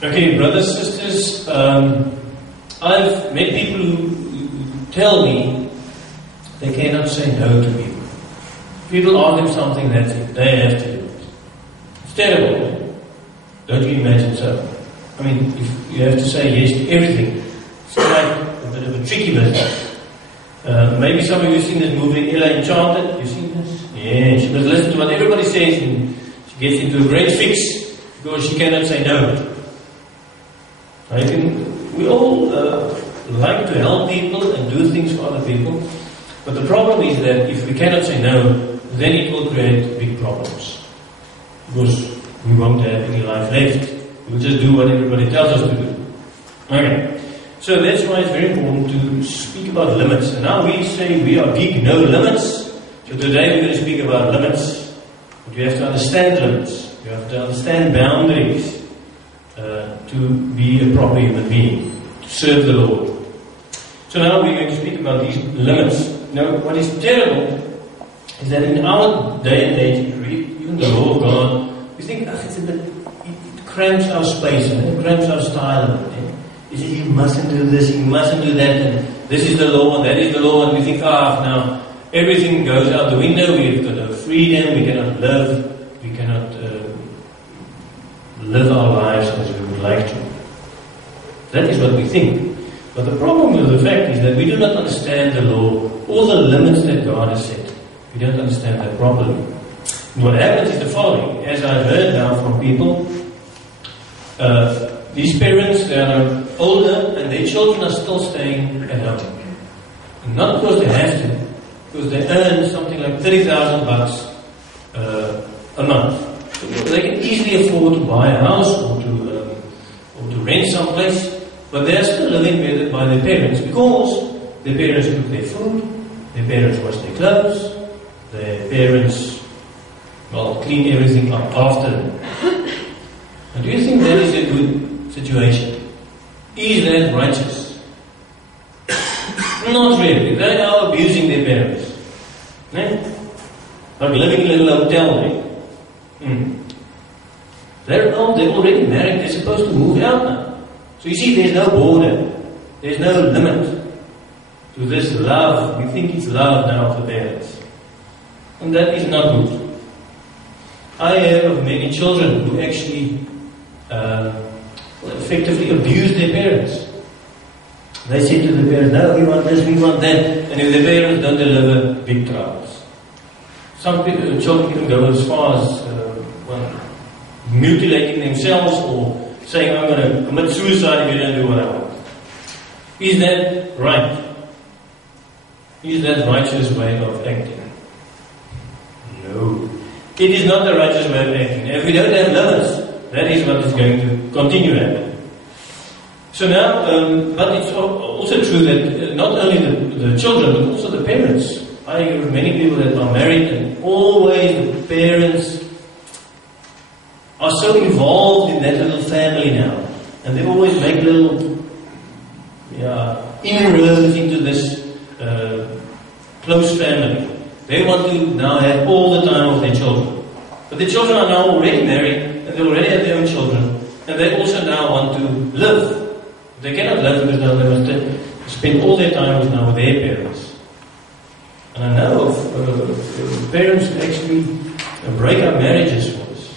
Okay, brothers, sisters, I've met people who tell me they cannot say no to people. People ask them something, that's it. They have to do it. It's terrible. Don't you imagine so? I mean, if you have to say yes to everything, it's like a bit of a tricky business. Maybe some of you have seen this movie, Ella Enchanted. You've seen this? Yeah, she must listen to what everybody says and she gets into a great fix because she cannot say no. We all like to help people and do things for other people, but the problem is that if we cannot say no, then it will create big problems. Because we won't have any life left. We'll just do what everybody tells us to do. Okay. So that's why it's very important to speak about limits. And now we say we are GIG, no limits. So today we're going to speak about limits. But you have to understand limits. You have to understand boundaries to be a proper human being, to serve the Lord. So now we're going to speak about these limits. Now, what is terrible is that in our day and age, if you read even the law of God, we think, it's a bit, it cramps our space, it cramps our style a bit. You say, you mustn't do this, you mustn't do that, and this is the law, and that is the law, and we think, now everything goes out the window, we've got no freedom, we cannot live our lives as we would like to. That is what we think. But the problem with the fact is that we do not understand the law or the limits that God has set. We don't understand that properly. And what happens is the following. As I've heard now from people, these parents, they are older and their children are still staying at home. And not because they have to, because they earn something like $30,000 a month. So they can easily afford to buy a house or to rent someplace, but they are still living by their parents because their parents cook their food, their parents wash their clothes, their parents, clean everything up after them. And do you think that is a good situation? Is that righteous? Not really. They are abusing their parents. Like living in a little hotel. They're already married. They're supposed to move out now. So you see, there's no border. There's no limit to this love. We think it's love now for parents. And that is not good. I have many children who actually effectively abuse their parents. They say to the parents, no, we want this, we want that. And if the parents don't deliver, big troubles. Some people, children even go as far as mutilating themselves or saying, I'm going to commit suicide if you don't do what I want. Is that right? Is that righteous way of acting? No. It is not the righteous way of acting. If we don't have limits, that is what is going to continue happening. So now, but it's also true that not only the children, but also the parents. I hear of many people that are married and always the parents are so involved in that little family now. And they always make little inroads into this close family. They want to now have all the time of their children. But the children are now already married and they already have their own children. And they also now want to live. They cannot live because now they must spend all their time with their parents. And I know of parents who actually break up marriages for us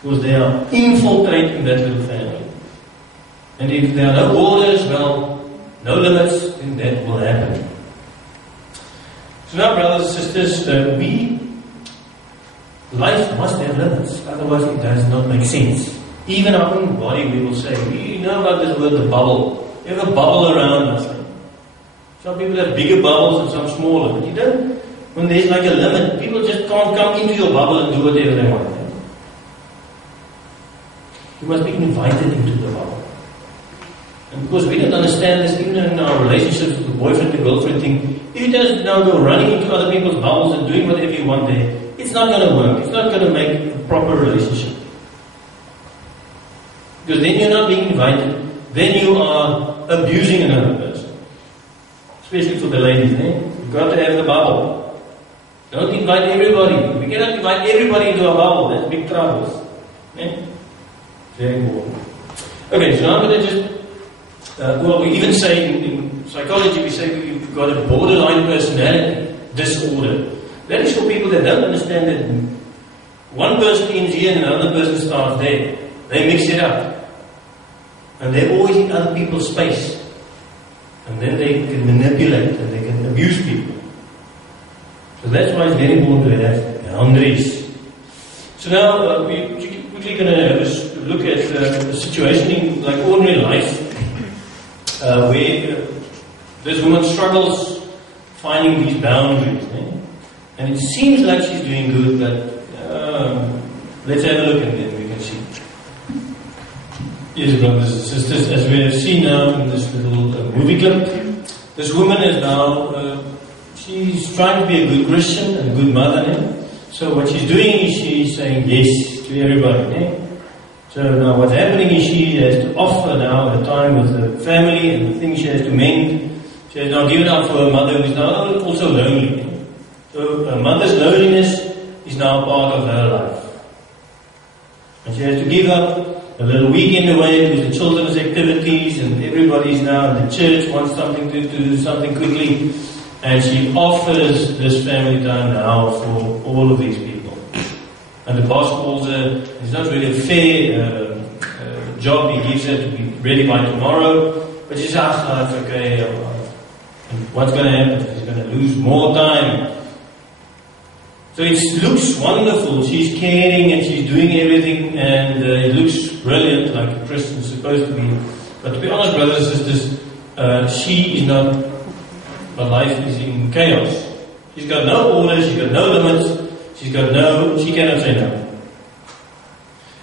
because they are infiltrating that little family. And if there are no borders, no limits, then that will happen. So now, brothers and sisters, life must have limits, otherwise it does not make sense. Even our own body, we will say, you know about this word, the bubble. You have a bubble around us. Some people have bigger bubbles and some smaller, but you don't. When there's like a limit, people just can't come into your bubble and do whatever they want. You must be invited into the bubble. And because we don't understand this, even in our relationships with the boyfriend and girlfriend thing, if you just now go running into other people's bubbles and doing whatever you want there, it's not going to work. It's not going to make a proper relationship. Because then you're not being invited. Then you are abusing another person. Especially for the ladies, You've got to have the bubble. Don't invite everybody. We cannot invite everybody into a bubble. That's big troubles. Very important. Okay, so I'm going to just, well, we even say in psychology, we say we've got a borderline personality disorder. That is for people that don't understand that one person ends here and another person starts there. They mix it up. And they're always in other people's space. And then they can manipulate and they can abuse people. So that's why it's very important to have boundaries. So now we're quickly going to look at the situation in like ordinary life where this woman struggles finding these boundaries. And it seems like she's doing good, but let's have a look and then we can see. Yes, brothers and sisters, as we have seen now in this little movie clip, this woman is now, she's trying to be a good Christian and a good mother. So what she's doing is she's saying yes to everybody. So now what's happening is she has to offer now her time with her family and the things she has to mend. She has now given up for her mother who is now also lonely. So her mother's loneliness is now part of her life. And she has to give up a little weekend away with the children's activities, and everybody's now in the church, wants something to do something quickly. And she offers this family time now for all of these people. And the boss calls her, it's not really a fair job he gives her to be ready by tomorrow. But she says, it's okay, what's going to happen? She's going to lose more time. So it looks wonderful, she's caring and she's doing everything, and it looks brilliant like a Christian's supposed to be. But to be honest, brothers and sisters, she is not, her life is in chaos. She's got no orders, she's got no limits, she cannot say no.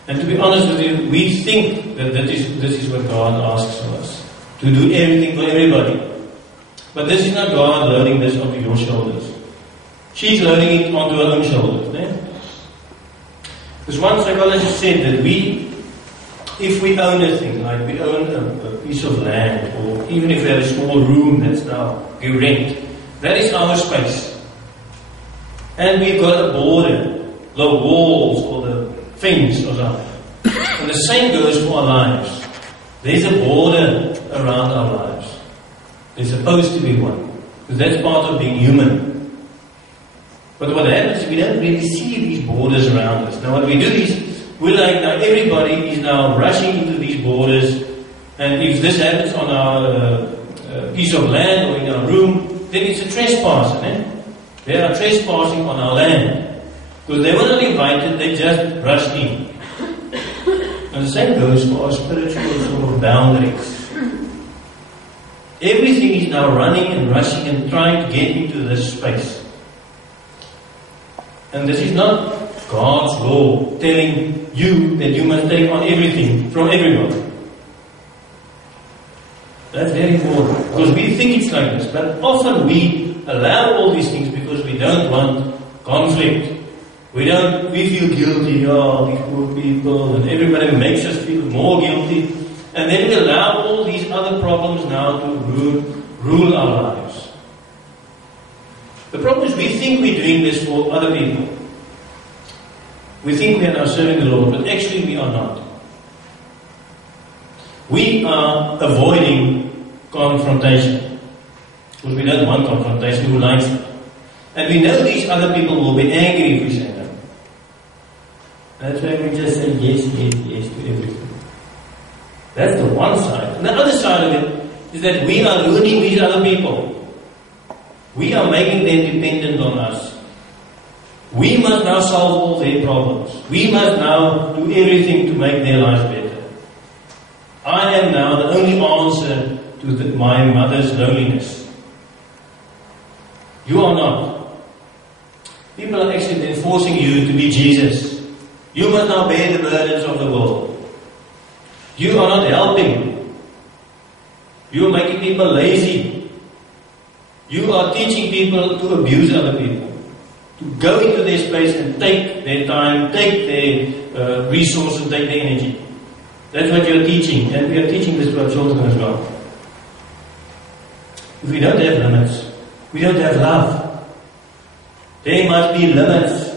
And to be honest with you, we think that this is what God asks of us, to do everything for everybody. But this is not God loading this onto your shoulders. She's loading it onto her own shoulders. Because one psychologist said that if we own a thing, like we own a piece of land, or even if we have a small room that's now we rent, that is our space. And we've got a border, the walls or the fence or something. And the same goes for our lives. There's a border around our lives. There's supposed to be one. Because that's part of being human. But what happens is we don't really see these borders around us. Now what we do is, we're like, now everybody is now rushing into these borders, and if this happens on our piece of land or in our room, then it's a trespass. They are trespassing on our land. Because they were not invited, they just rushed in. And the same goes for our spiritual sort of boundaries. Everything is now running and rushing and trying to get into this space. And this is not God's law telling you that you must take on everything from everyone. That's very important. Because we think it's like this. But often we allow all these things because we don't want conflict. We feel guilty, these poor people, and everybody makes us feel more guilty. And then we allow all these other problems now to rule our lives. The problem is we think we're doing this for other people. We think we are now serving the Lord, but actually we are not. We are avoiding confrontation. Because we don't want confrontation, who likes it. And we know these other people will be angry if we say no. That's why we just say yes to everything. That's the one side. And the other side of it is that we are ruining these other people. We are making them dependent on us. We must now solve all their problems. We must now do everything to make their lives better. I am now the only answer to my mother's loneliness. You are not. People are actually then forcing you to be Jesus. You must now bear the burdens of the world. You are not helping. You are making people lazy. You are teaching people to abuse other people. To go into their space and take their time, take their resources, take their energy. That's what you are teaching. And we are teaching this to our children as well. If we don't have limits, we don't have love. There must be limits.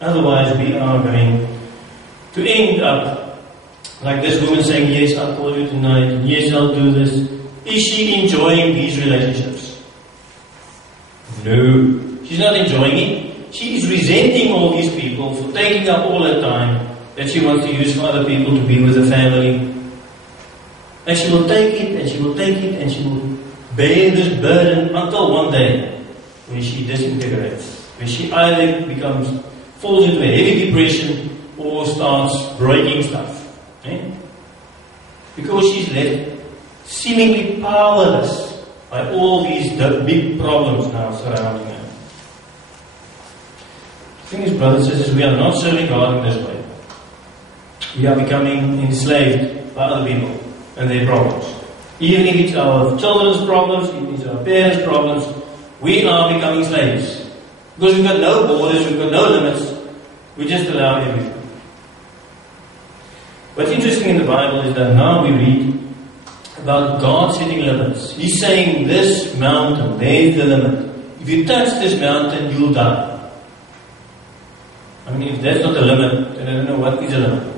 Otherwise we are going to end up Like this woman saying, yes, I'll call you tonight, yes, I'll do this. Is she enjoying these relationships? No, she's not enjoying it. She is resenting all these people for taking up all her time that she wants to use for other people to be with the family. And she will take it, and she will take it, and she will bear this burden until one day when she disintegrates, when she either falls into a heavy depression or starts breaking stuff. Because she's left seemingly powerless by all these big problems now surrounding her. The thing is, brothers and sisters, we are not serving God in this way. We are becoming enslaved by other people and their problems. Even if it's our children's problems, if it's our parents' problems, we are becoming slaves. Because we've got no borders, we've got no limits, we just allow everything. What's interesting in the Bible is that now we read about God setting limits. He's saying, this mountain, there's the limit. If you touch this mountain, you'll die. I mean, if that's not a limit, then I don't know what is a limit.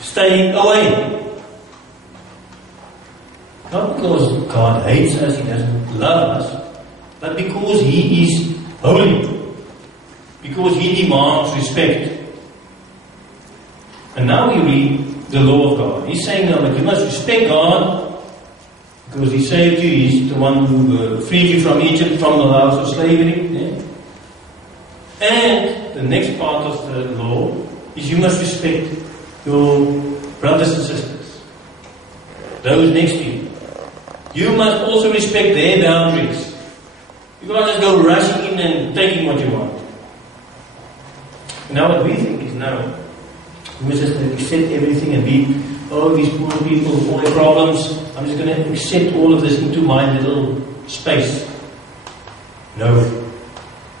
Stay away. Not because God hates us, He doesn't love us, but because He is holy. Because He demands respect. And now we read the law of God. He's saying, no, but you must respect God because He saved you. He's the one who freed you from Egypt, from the house of slavery. Yeah? And the next part of the law is you must respect your brothers and sisters, those next to you. You must also respect their boundaries. You can't just go rushing in and taking what you want. Now what we think is, no, we must just accept everything and be, these poor people, all their problems, I'm just going to accept all of this into my little space. No.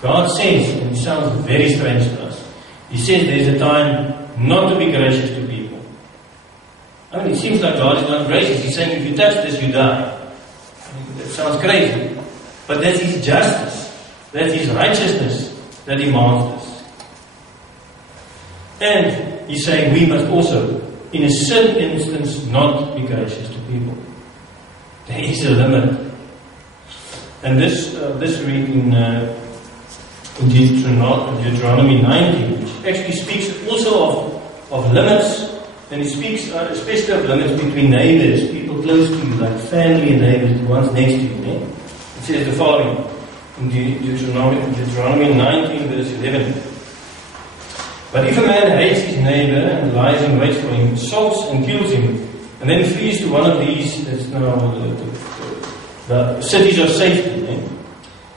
God says, and it sounds very strange to us, He says there's a time not to be gracious to people. I mean, it seems like God is not gracious. He's saying, if you touch this, you die. I mean, that sounds crazy. But that's His justice. That's His righteousness that demands this. And He's saying we must also, in a certain instance, not be gracious to people. There is a limit. And this read in Deuteronomy 19, which actually speaks also of limits, and it speaks especially of limits between neighbors, people close to you, like family and neighbors, the ones next to you. It says the following in Deuteronomy 19, verse 11. But if a man hates his neighbor and lies in wait for him, assaults and kills him, and then flees to one of these, that's now the cities of safety,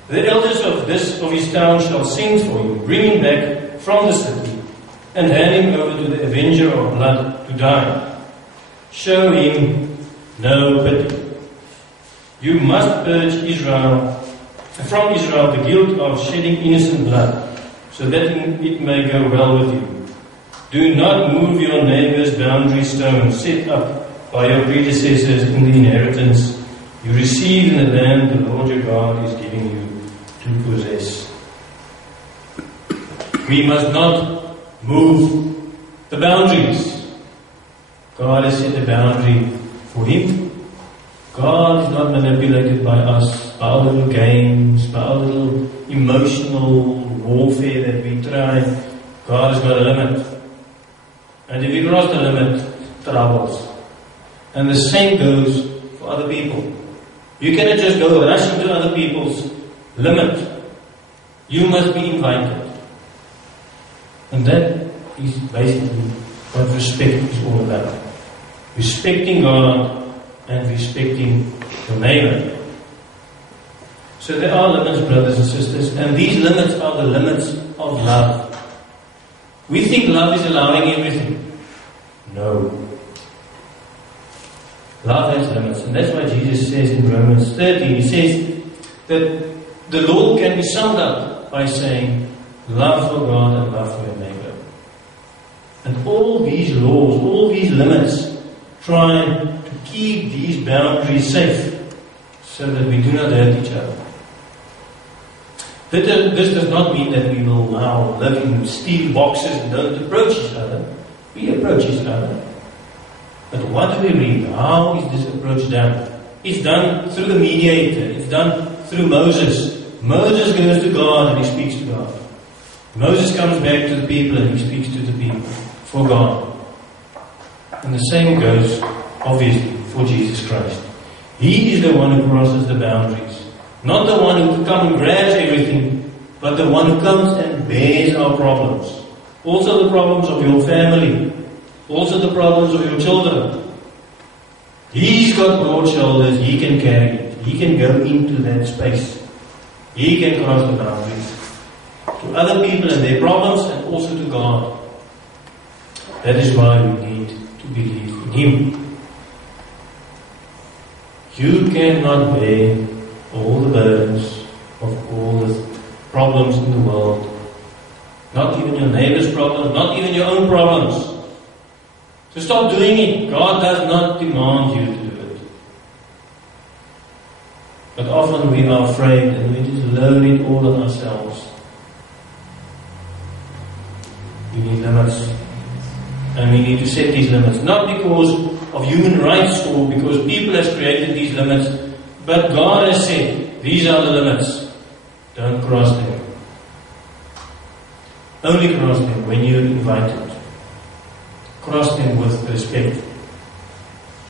the elders of his town shall send for him, bring him back from the city, and hand him over to the avenger of blood to die. Show him no pity. You must purge from Israel the guilt of shedding innocent blood, so that it may go well with you. Do not move your neighbor's boundary stone set up by your predecessors in the inheritance you receive in the land the Lord your God is giving you to possess. We must not move the boundaries. God has set a boundary for Him. God is not manipulated by us, by our little games, by our little emotional warfare that we try. God has got a limit. And if you cross the limit, troubles. And the same goes for other people. You cannot just go rushing to other people's limit. You must be invited. And that is basically what respect is all about. Respecting God and respecting your neighbor. So there are limits, brothers and sisters, and these limits are the limits of love. We think love is allowing everything. No. Love has limits, and that's why Jesus says in Romans 13, He says that the law can be summed up by saying, love for God and love for your neighbor. And all these laws, all these limits, try to keep these boundaries safe so that we do not hurt each other. This does not mean that we will now live in steel boxes and don't approach each other. We approach each other. But what do we read? How is this approach done? It's done through the mediator. It's done through Moses. Moses goes to God and he speaks to God. Moses comes back to the people and he speaks to the people for God. And the same goes, obviously, for Jesus Christ. He is the one who crosses the boundaries. Not the one who comes and grabs everything, but the one who comes and bears our problems. Also the problems of your family. Also the problems of your children. He's got broad shoulders. He can carry it. He can go into that space. He can cross the boundaries to other people and their problems, and also to God. That is why we need to believe in Him. You cannot bear all the burdens of all the problems in the world. Not even your neighbor's problems, not even your own problems. So stop doing it. God does not demand you to do it. But often we are afraid and we just load it all on ourselves. We need limits. And we need to set these limits. Not because of human rights or because people have created these limits, but God has said, these are the limits. Don't cross them. Only cross them when you're invited. Cross them with respect.